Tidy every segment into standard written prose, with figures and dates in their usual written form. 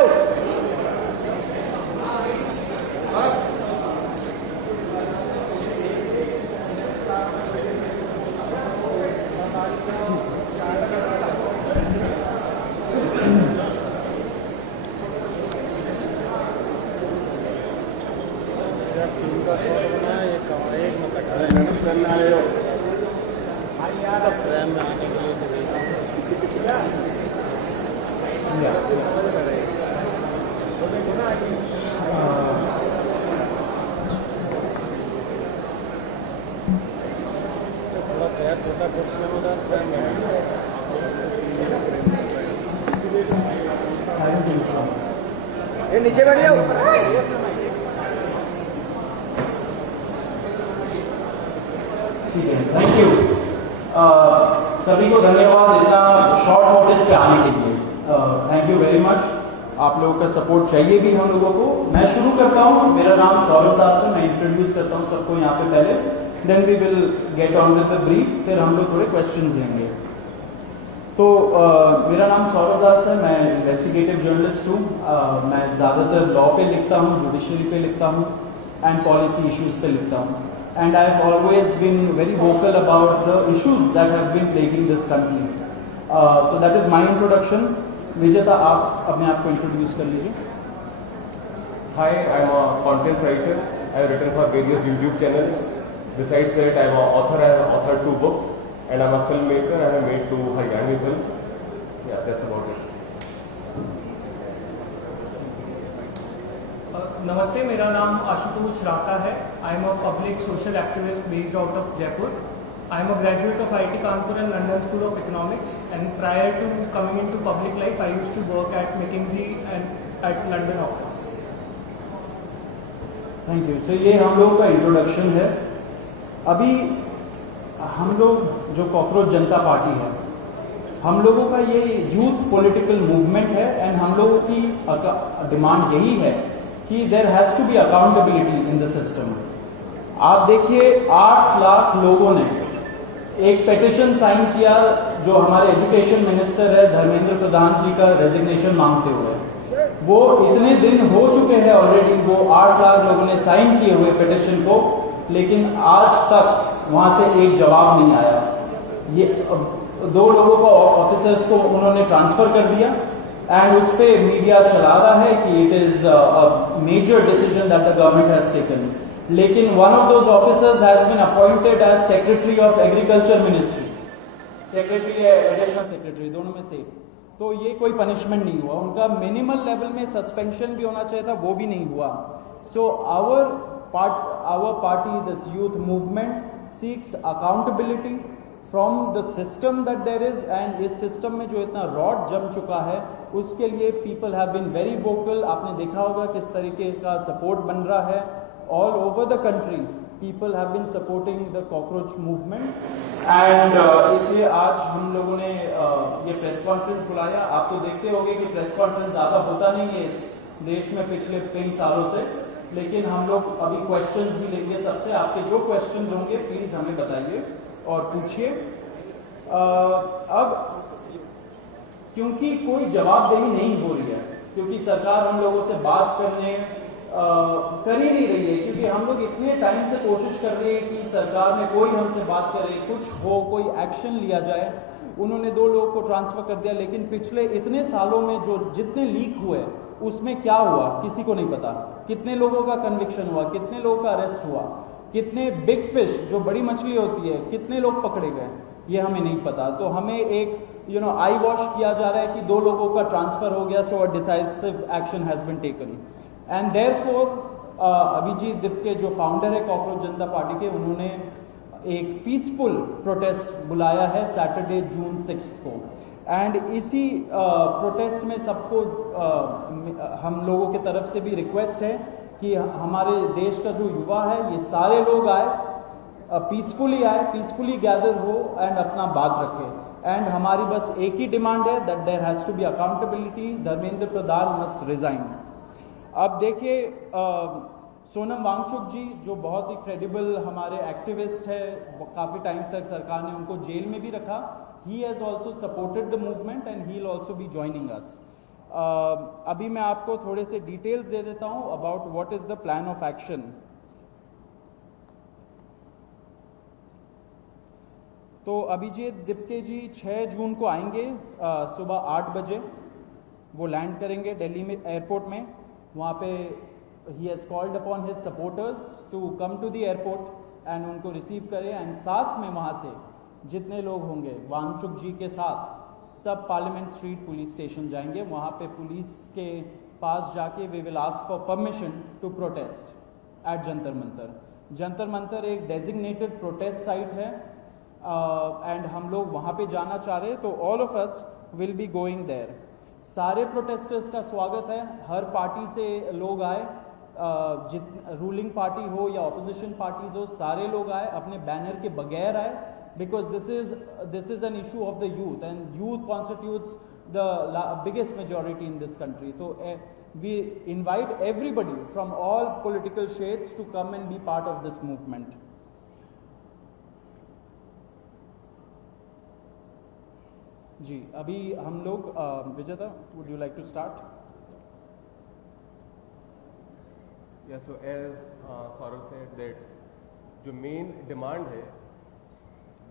जाओ। नीचे बैठ जाओ। ठीक है, थैंक यू। सभी को धन्यवाद इतना शॉर्ट नोटिस पे आने के लिए। Thank you very much. आप लोगों का सपोर्ट चाहिए भी हम लोगों को। मैं शुरू करता हूँ। मेरा नाम सौरभ दास है। मैं इंट्रोड्यूस करता हूँ सबको यहाँ पे पहले, then we will get on with the brief, फिर हम लोग थोड़े क्वेश्चंस लेंगे। तो मेरा नाम सौरभ दास है। मैं इन्वेस्टिगेटिव जर्नलिस्ट हूँ। मैं ज़्यादातर लॉ पे लिखता हूँ, जुडिशरी पे लिखता हूँ एंड पॉलिसी इश्यूज पे लिखता हूँ। And I have always been very vocal about the issues that have been plaguing this country. So that is my introduction. Vijeta, आप अपने आप को इंट्रोड्यूस कर लीजिए। Hi, I'm a content writer. I have written for various YouTube channels. Besides that, I'm an author. I have authored 2 books. And I'm a filmmaker. I have made 2 Haryani films. Yeah, that's about it. नमस्ते, मेरा नाम आशुतोष राका है। I am a public social activist based out of Jaipur. I am a graduate of IIT Kanpur and London School of Economics, and prior to coming into public life I used to work at McKinsey and at London office. Thank you. So ये हम लोगों का introduction है। अभी हम लोग जो cockroach जनता party है, हम लोगों का ये यूथ पॉलिटिकल मूवमेंट है एंड हम लोगों की डिमांड यही है कि there has to be accountability in the system. आप देखिए 8 लाख लोगों ने एक पेटिशन साइन किया जो हमारे एजुकेशन मिनिस्टर है धर्मेंद्र प्रधान जी का रेजिग्नेशन मांगते हुए। वो इतने दिन हो चुके हैं ऑलरेडी, वो 8 लाख लोगों ने साइन किए हुए पेटिशन को, लेकिन आज तक वहां से एक जवाब नहीं आया। ये 2 लोगों को ऑफिसर्स को उन्होंने ट्रांसफर कर दिया एंड उस पे मीडिया चला रहा है कि it is a major decision that the government has taken. लेकिन one of those officers has been appointed as secretary of agriculture ministry, secretary या एडिशनल सेक्रेटरी, दोनों में से। तो ये कोई पनिशमेंट नहीं हुआ उनका। मिनिमल लेवल में सस्पेंशन भी होना चाहिए था, वो भी नहीं हुआ। So our party, this youth movement seeks accountability from the system that there is, and इस system में जो इतना रॉड जम चुका है उसके लिए people have been very vocal। आपने देखा होगा किस तरीके का सपोर्ट बन रहा है all over the country। people have been supporting the cockroach movement and इसलिए आज हम लोगों ने ये प्रेस कॉन्फ्रेंस बुलाया। आप तो देखते होंगे कि प्रेस कॉन्फ्रेंस ज़्यादा होता नहीं है इस देश में पिछले कई सालों से, लेकिन हम लोग अभी क्वेश्चंस भी लेंगे सबसे। आपके जो क्वेश्चंस होंगे प्लीज हमें बताइए और पूछिए। अब क्योंकि कोई जवाबदेही नहीं हो रही है, क्योंकि सरकार हम लोगों से बात करने कर ही नहीं रही है, क्योंकि हम लोग इतने टाइम से कोशिश कर रहे हैं कि सरकार में कोई हमसे बात करे, कुछ हो, कोई एक्शन लिया जाए। उन्होंने 2 लोगों को ट्रांसफर कर दिया, लेकिन पिछले इतने सालों में जो जितने लीक हुए उसमें क्या हुआ किसी को नहीं पता। कितने लोगों का कन्विक्शन हुआ, कितने लोगों का अरेस्ट हुआ, कितने बिग फिश जो बड़ी मछली होती है कितने लोग पकड़े गए, ये हमें नहीं पता। तो हमें एक आई वॉश किया जा रहा है कि 2 लोगों का ट्रांसफर हो गया, so a decisive action has been taken. And therefore Abhijit Dipke जो फाउंडर है कॉकरोच जनता पार्टी के, उन्होंने एक पीसफुल प्रोटेस्ट बुलाया है सैटरडे जून 6 को। एंड इसी प्रोटेस्ट में सबको हम लोगों की तरफ से भी रिक्वेस्ट है कि हमारे देश का जो युवा है ये सारे लोग आए, पीसफुली आए, पीसफुली गैदर हो एंड अपना बात रखें। एंड हमारी बस एक ही डिमांड है that there has to be accountability, Dharmendra Pradhan must resign. अब देखिए सोनम वांगचुक जी जो बहुत ही क्रेडिबल हमारे एक्टिविस्ट है, काफ़ी टाइम तक सरकार ने उनको जेल में भी रखा। He has also supported the movement and he will also be joining us. अभी मैं आपको थोड़े से डिटेल्स दे देता हूं about what is the plan of action. तो अभिजीत दिप्के जी 6 जून को आएंगे सुबह 8 बजे। वो लैंड करेंगे दिल्ली में एयरपोर्ट में। वहाँ पे ही has called upon his supporters to come to the airport and उनको रिसीव करें। एंड साथ में वहाँ से जितने लोग होंगे वांगचुक जी के साथ सब पार्लियामेंट स्ट्रीट पुलिस स्टेशन जाएंगे। वहाँ पे पुलिस के पास जाके we will ask for permission to protest at Jantar Mantar. Jantar Mantar एक डेजिग्नेटेड प्रोटेस्ट साइट है एंड हम लोग वहाँ पे जाना चाह रहे हैं, तो all of us will be going there. सारे प्रोटेस्टर्स का स्वागत है, हर पार्टी से लोग आए, रूलिंग पार्टी हो या ऑपोजिशन पार्टीज हो, सारे लोग आए, अपने बैनर के बगैर आए, because this is an issue of the youth and youth constitutes the biggest majority in this country. So we invite everybody from all political shades to come and be part of this movement. जी अभी हम लोग विजेता, would you like to start? Yeah, so as Saurav said that जो main demand है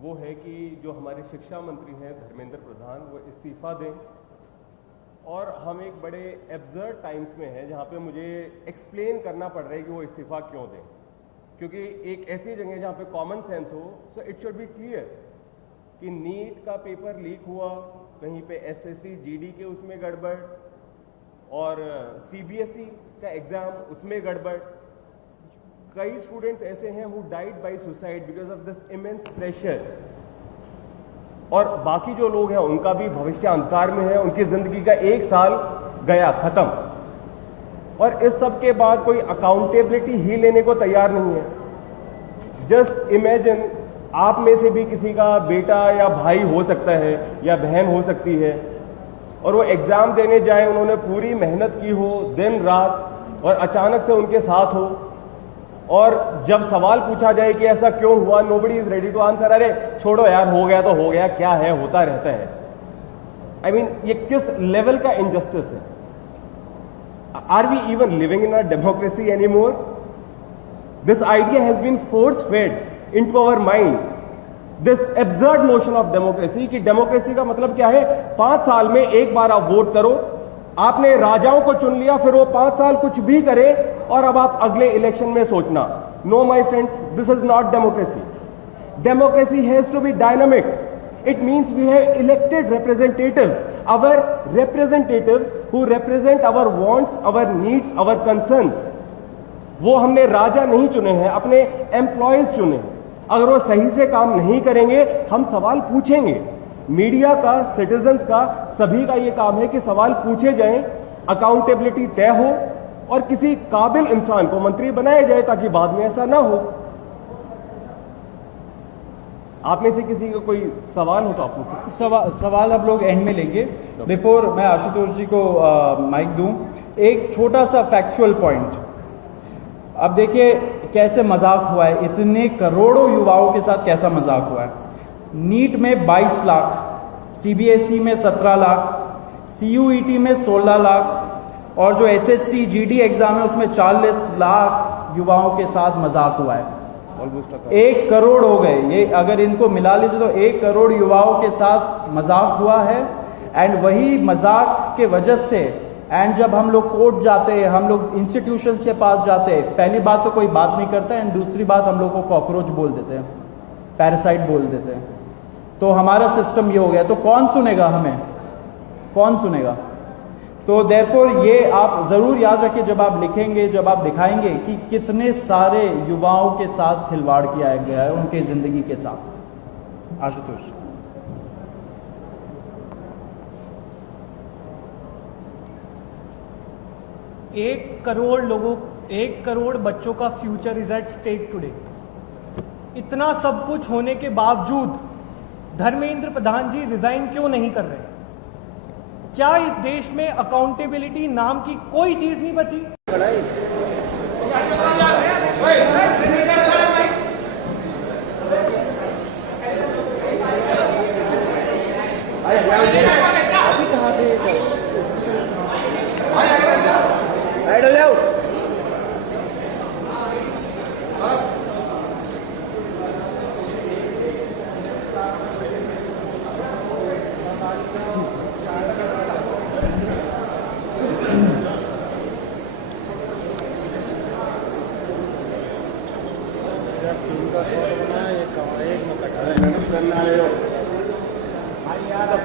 वो है कि जो हमारे शिक्षा मंत्री हैं धर्मेंद्र प्रधान वो इस्तीफा दें। और हम एक बड़े एब्सर्ड टाइम्स में हैं जहाँ पे मुझे एक्सप्लेन करना पड़ रहा है कि वो इस्तीफा क्यों दें, क्योंकि एक ऐसी जगह जहाँ पे कॉमन सेंस हो, so it should be clear कि नीट का पेपर लीक हुआ, कहीं पे एसएससी जीडी के उसमें गड़बड़ और सीबीएसई का एग्जाम उसमें गड़बड़। कई स्टूडेंट्स ऐसे हैं who died by suicide because of this immense pressure, और बाकी जो लोग हैं उनका भी भविष्य अंधकार में है, उनकी जिंदगी का 1 साल गया खत्म, और इस सब के बाद कोई अकाउंटेबिलिटी ही लेने को तैयार नहीं है। जस्ट इमेजिन आप में से भी किसी का बेटा या भाई हो सकता है या बहन हो सकती है, और वो एग्जाम देने जाए, उन्होंने पूरी मेहनत की हो दिन रात, और अचानक से उनके साथ हो, और जब सवाल पूछा जाए कि ऐसा क्यों हुआ, nobody is ready to answer. अरे छोड़ो यार, हो गया तो हो गया, क्या है, होता रहता है। आई मीन ये किस लेवल का इनजस्टिस है? Are we even living in a democracy anymore? This idea has been force fed into our mind, this absurd notion of democracy कि डेमोक्रेसी का मतलब क्या है? 5 साल में एक बार आप वोट करो, आपने राजाओं को चुन लिया, फिर वो 5 साल कुछ भी करे और अब आप अगले इलेक्शन में सोचना। No my friends, this is not democracy. Democracy has to be dynamic. It means we have elected representatives, our representatives who represent our wants, our needs, our concerns। वो हमने राजा नहीं चुने हैं, अपने एम्प्लॉयज चुने हैं। अगर वो सही से काम नहीं करेंगे, हम सवाल पूछेंगे। मीडिया का, सिटीजन्स का, सभी का ये काम है कि सवाल पूछे जाएं, अकाउंटेबिलिटी तय हो और किसी काबिल इंसान को मंत्री बनाया जाए ताकि बाद में ऐसा ना हो। आप में से किसी का कोई सवाल हो तो आप पूछें। सवाल आप लोग एंड में लेंगे। बिफोर मैं आशुतोष जी को माइक दूं, एक छोटा सा फैक्चुअल पॉइंट। अब देखिए कैसे मजाक हुआ है, इतने करोड़ों युवाओं के साथ कैसा मजाक हुआ है। नीट में 22 लाख, सीबीएसई में 17 लाख, सीयूईटी में 16 लाख, और जो एसएससी जीडी एग्जाम है उसमें 40 लाख युवाओं के साथ मजाक हुआ है। 1 करोड़ हो गए ये, अगर इनको मिला लीजिए तो 1 करोड़ युवाओं के साथ मजाक हुआ है। एंड वही मजाक के वजह से, एंड जब हम लोग कोर्ट जाते हैं, हम लोग इंस्टीट्यूशंस के पास जाते हैं, पहली बात तो कोई बात नहीं करता है, एंड दूसरी बात हम लोग को कॉकरोच बोल देते हैं, पैरासाइट बोल देते हैं। तो हमारा सिस्टम ये हो गया, तो कौन सुनेगा हमें, कौन सुनेगा? तो देयरफॉर ये आप जरूर याद रखिए जब आप लिखेंगे, जब आप दिखाएंगे कि कितने सारे युवाओं के साथ खिलवाड़ किया गया है, उनके जिंदगी के साथ। आशुतोष। 1 करोड़ लोगों, 1 करोड़ बच्चों का future is at stake today. इतना सब कुछ होने के बावजूद धर्मेंद्र प्रधान जी रिजाइन क्यों नहीं कर रहे? क्या इस देश में अकाउंटेबिलिटी नाम की कोई चीज नहीं बची? उनका शॉट बनाया एक में कट रहा है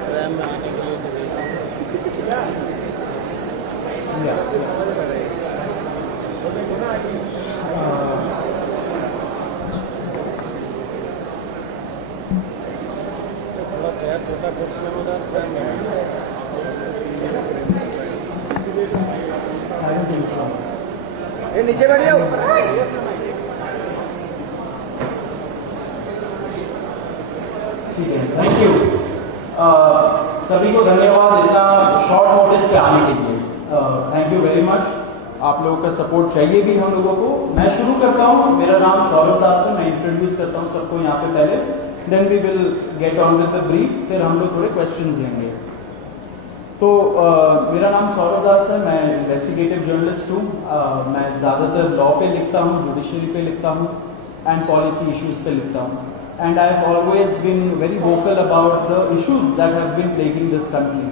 फ्रेम में आने के लिए थोड़ा तैयार छोटा कुर्सी में उधर फ्रेम में नीचे बैठ जाओ। ठीक है, थैंक यू। सभी को धन्यवाद इतना शॉर्ट नोटिस पे आने के लिए। Thank you very much. आप लोगों का सपोर्ट चाहिए भी हम लोगों को। मैं शुरू करता हूँ। मेरा नाम सौरभ दास है। मैं इंट्रोड्यूस करता हूँ सबको यहाँ पे पहले, then we will get on with the brief, फिर हम लोग थोड़े क्वेश्चंस लेंगे। तो मेरा नाम सौरभ दास है। मैं इन्वेस्टिगेटिव जर्नलिस्ट हूँ। मैं ज़्यादातर लॉ पे लिखता हूँ, जुडिशरी पे लिखता हूँ एंड पॉलिसी इश्यूज पे लिखता हूँ। And I have always been very vocal about the issues that have been plaguing this country.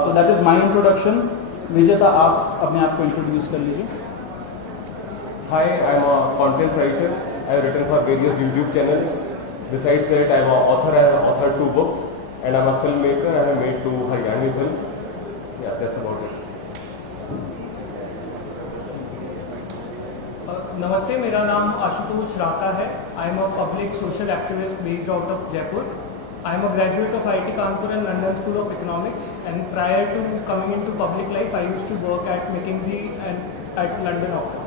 So that is my introduction. विजेता, आप अपने आप को इंट्रोड्यूस कर लीजिए। Hi, I'm a content writer. I have written for various YouTube channels. Besides that, I'm an author. I have authored 2 books, and I'm a filmmaker. I have made 2 Haryani films. Yeah, that's about it. नमस्ते, मेरा नाम आशुतोष राका है। I am a public social activist based out of Jaipur. I am a graduate of IIT Kanpur and London School of Economics, and prior to coming into public life I used to work at McKinsey and at London office.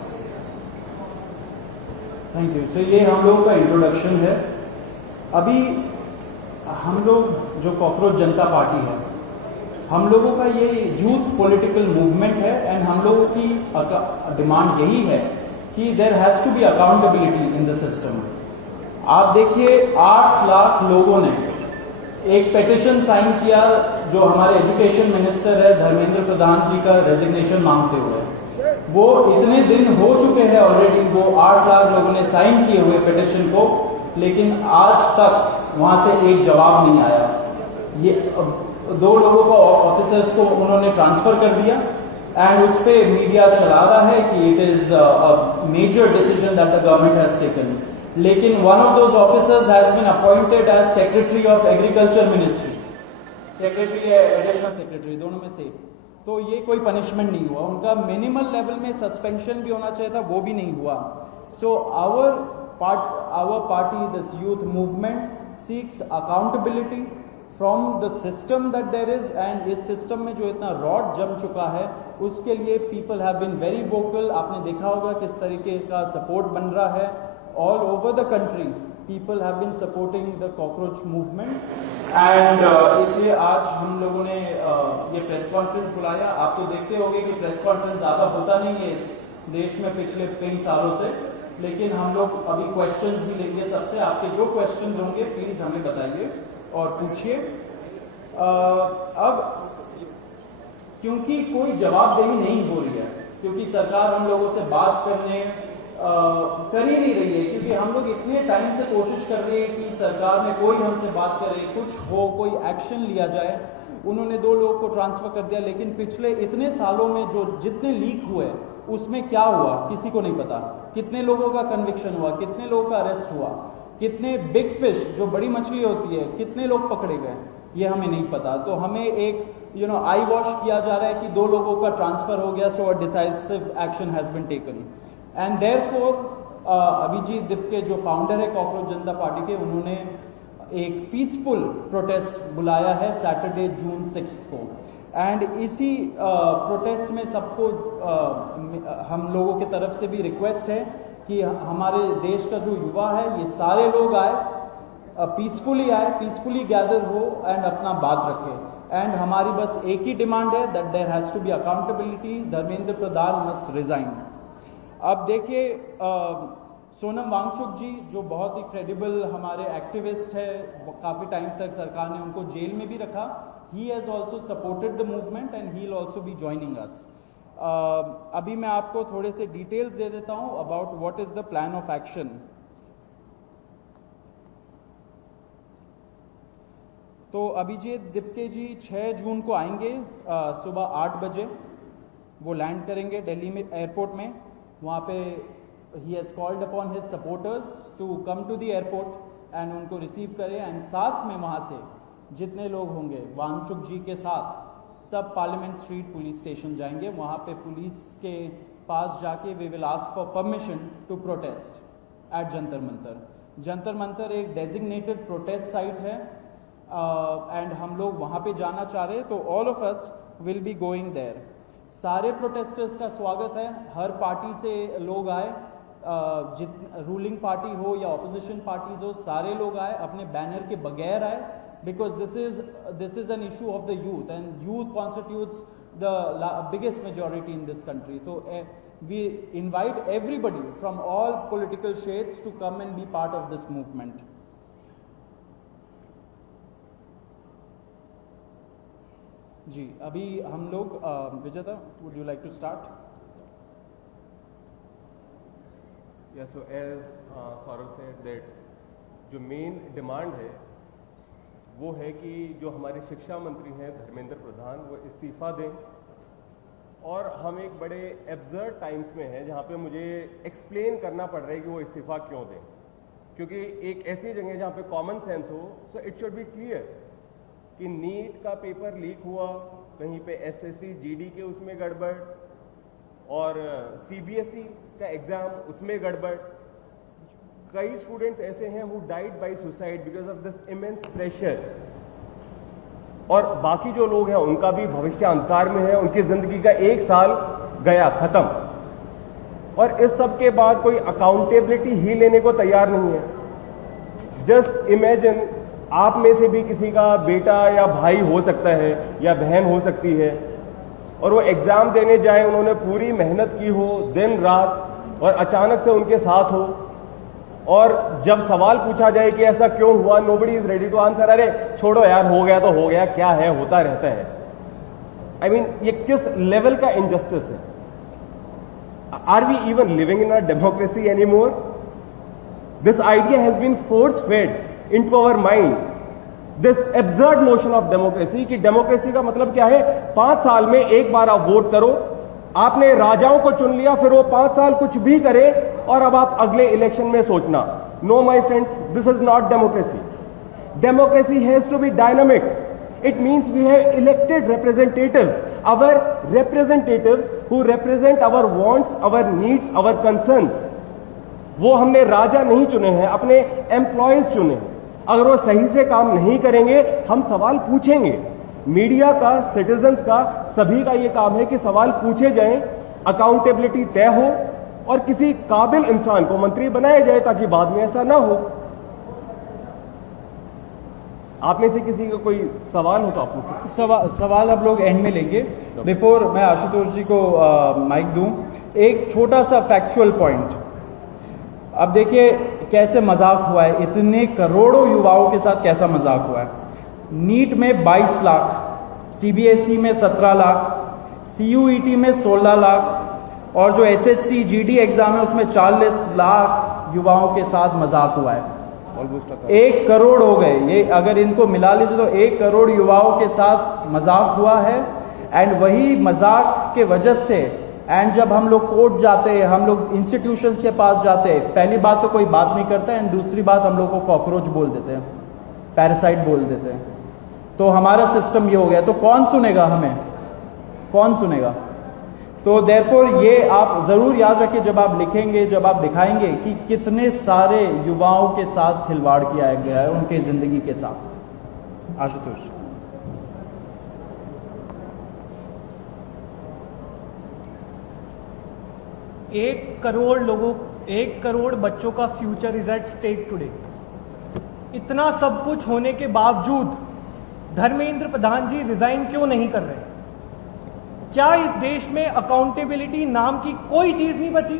Thank you. So ये हम लोगों का introduction है। अभी हम लोग जो cockroach जनता party है, हम लोगों का ये यूथ पॉलिटिकल मूवमेंट है एंड हम लोगों की डिमांड यही है कि there has to be accountability in the system. आप देखिए 8 लाख लोगों ने एक पेटिशन साइन किया जो हमारे एजुकेशन मिनिस्टर है धर्मेंद्र प्रधान जी का रेजिग्नेशन मांगते हुए। वो इतने दिन हो चुके हैं ऑलरेडी, वो 8 लाख लोगों ने साइन किए हुए पेटिशन को, लेकिन आज तक वहां से एक जवाब नहीं आया। ये 2 लोगों को ऑफिसर्स को उन्होंने ट्रांसफर कर दिया एंड उस पे मीडिया चला रहा है कि it is a major decision that the government has taken. लेकिन one of those officers has been appointed as secretary of agriculture ministry, secretary है एडिशनल सेक्रेटरी, दोनों में से। तो ये कोई पनिशमेंट नहीं हुआ उनका। मिनिमल लेवल में सस्पेंशन भी होना चाहिए था, वो भी नहीं हुआ। So our party, this youth movement seeks accountability from the system that there is, and इस सिस्टम में जो इतना रॉड जम चुका है उसके लिए people have been very vocal. आपने देखा होगा किस तरीके का सपोर्ट बन रहा है all over the country. People have been supporting the cockroach movement and इसलिए आज हम लोगों ने ये प्रेस कॉन्फ्रेंस बुलाया। आप तो देखते होंगे कि प्रेस कॉन्फ्रेंस ज़्यादा होता नहीं है इस देश में पिछले कई सालों से, लेकिन हम लोग अभी क्वेश्चंस भी लेंगे सबसे। आपके जो क्वेश्चंस होंगे प्लीज हमें बताइए और पूछिए। अब क्योंकि कोई जवाबदेही नहीं हो रही है, क्योंकि सरकार हम लोगों से बात करने कर ही नहीं रही है, क्योंकि हम लोग इतने टाइम से कोशिश कर रहे हैं कि सरकार में कोई हमसे बात करे, कुछ हो, कोई एक्शन लिया जाए। उन्होंने 2 लोगों को ट्रांसफर कर दिया, लेकिन पिछले इतने सालों में जो जितने लीक हुए उसमें क्या हुआ किसी को नहीं पता। कितने लोगों का कन्विक्शन हुआ, कितने लोगों का अरेस्ट हुआ, कितने बिग फिश जो बड़ी मछली होती है कितने लोग पकड़े गए, ये हमें नहीं पता। तो हमें एक आई वॉश किया जा रहा है कि 2 लोगों का ट्रांसफर हो गया, so a decisive action has been taken and therefore Abhijit Dipke जो फाउंडर है कॉकरोच जनता पार्टी के, उन्होंने एक पीसफुल प्रोटेस्ट बुलाया है सैटरडे जून 6 को। एंड इसी प्रोटेस्ट में सबको हम लोगों की तरफ से भी रिक्वेस्ट है कि हमारे देश का जो युवा है ये सारे लोग आए, पीसफुली आए, पीसफुली गैदर हो एंड अपना बात रखें। एंड हमारी बस एक ही डिमांड है that there has to be accountability, Dharmendra Pradhan must resign. अब देखिए सोनम वांगचुक जी जो बहुत ही क्रेडिबल हमारे एक्टिविस्ट है, काफ़ी टाइम तक सरकार ने उनको जेल में भी रखा। He has also supported the movement and he will also be joining us. अभी मैं आपको थोड़े से डिटेल्स दे देता हूं about what is the plan of action. तो अभिजीत दिपके जी 6 जून को आएंगे सुबह 8 बजे। वो लैंड करेंगे दिल्ली में एयरपोर्ट में। वहाँ पे he has called upon his supporters to come to the airport and उनको रिसीव करें, एंड साथ में वहाँ से जितने लोग होंगे वांगचुक जी के साथ सब पार्लियामेंट स्ट्रीट पुलिस स्टेशन जाएंगे। वहाँ पे पुलिस के पास जाके we will ask for permission to protest at Jantar Mantar. Jantar Mantar एक डेजिग्नेटेड प्रोटेस्ट साइट है एंड हम लोग वहाँ पे जाना चाह रहे हैं, तो all of us will be going there. सारे प्रोटेस्टर्स का स्वागत है, हर पार्टी से लोग आए, रूलिंग पार्टी हो या ऑपोजिशन पार्टीज हो, सारे लोग आए, अपने बैनर के बगैर आए, because this is an issue of the youth and youth constitutes the biggest majority in this country. तो we invite everybody from all political shades to come and be part of this movement. जी, अभी हम लोग विजेता, would you like to start? Yeah, so as Saurav said that जो main demand है वो है कि जो हमारे शिक्षा मंत्री हैं धर्मेंद्र प्रधान वो इस्तीफा दें, और हम एक बड़े एब्सर्ड टाइम्स में हैं जहाँ पे मुझे एक्सप्लेन करना पड़ रहा है कि वो इस्तीफा क्यों दें, क्योंकि एक ऐसी जगह जहाँ पे कॉमन सेंस हो, so it should be clear कि नीट का पेपर लीक हुआ, कहीं पे एसएससी जीडी के उसमें गड़बड़, और सीबीएसई का एग्जाम उसमें गड़बड़। कई स्टूडेंट्स ऐसे हैं who died by suicide because of this immense pressure, और बाकी जो लोग हैं उनका भी भविष्य अंधकार में है, उनकी जिंदगी का 1 साल गया खत्म, और इस सब के बाद कोई अकाउंटेबिलिटी ही लेने को तैयार नहीं है। जस्ट इमेजिन, आप में से भी किसी का बेटा या भाई हो सकता है या बहन हो सकती है, और वो एग्जाम देने जाए, उन्होंने पूरी मेहनत की हो दिन रात, और अचानक से उनके साथ हो, और जब सवाल पूछा जाए कि ऐसा क्यों हुआ, nobody is ready to answer. अरे छोड़ो यार, हो गया तो हो गया, क्या है, होता रहता है। आई मीन, ये किस लेवल का इनजस्टिस है? Are we even living in a democracy anymore? This idea has been force fed into our mind, this absurd notion of democracy, कि डेमोक्रेसी का मतलब क्या है, 5 साल में एक बार आप वोट करो, आपने राजाओं को चुन लिया, फिर वो 5 साल कुछ भी करे, और अब आप अगले इलेक्शन में सोचना। No my friends, this is not democracy. Democracy has to be dynamic. It means we have elected representatives, our representatives who represent our wants, our needs, our concerns. वो हमने राजा नहीं चुने हैं, अपने एम्प्लॉयज चुने हैं। अगर वो सही से काम नहीं करेंगे, हम सवाल पूछेंगे। मीडिया का, सिटीजन्स का, सभी का ये काम है कि सवाल पूछे जाएं, अकाउंटेबिलिटी तय हो, और किसी काबिल इंसान को मंत्री बनाया जाए ताकि बाद में ऐसा ना हो। आप में से किसी का कोई सवाल हो तो आप पूछिए। सवाल आप लोग एंड में लेंगे। बिफोर मैं आशुतोष जी को माइक दूं, एक छोटा सा फैक्चुअल पॉइंट। अब देखिए कैसे मजाक हुआ है, इतने करोड़ों युवाओं के साथ कैसा मजाक हुआ है। नीट में 22 लाख, सीबीएसई में 17 लाख, सीयूईटी में 16 लाख, और जो एसएससी जीडी एग्जाम है उसमें 40 लाख युवाओं के साथ मजाक हुआ है। 1 करोड़ हो गए ये, अगर इनको मिला लीजिए तो 1 करोड़ युवाओं के साथ मजाक हुआ है। एंड वही मजाक के वजह से, एंड जब हम लोग कोर्ट जाते हैं, हम लोग इंस्टीट्यूशंस के पास जाते हैं, पहली बात तो कोई बात नहीं करता है, एंड दूसरी बात हम लोग को कॉकरोच बोल देते हैं, पैरासाइट बोल देते हैं। तो हमारा सिस्टम ये हो गया, तो कौन सुनेगा हमें, कौन सुनेगा? तो देयरफॉर ये आप जरूर याद रखिए जब आप लिखेंगे, जब आप दिखाएंगे कि कितने सारे युवाओं के साथ खिलवाड़ किया गया है, उनके जिंदगी के साथ। आशुतोष। एक करोड़ बच्चों का future is at stake today. इतना सब कुछ होने के बावजूद धर्मेंद्र प्रधान जी रिजाइन क्यों नहीं कर रहे? क्या इस देश में अकाउंटेबिलिटी नाम की कोई चीज नहीं बची?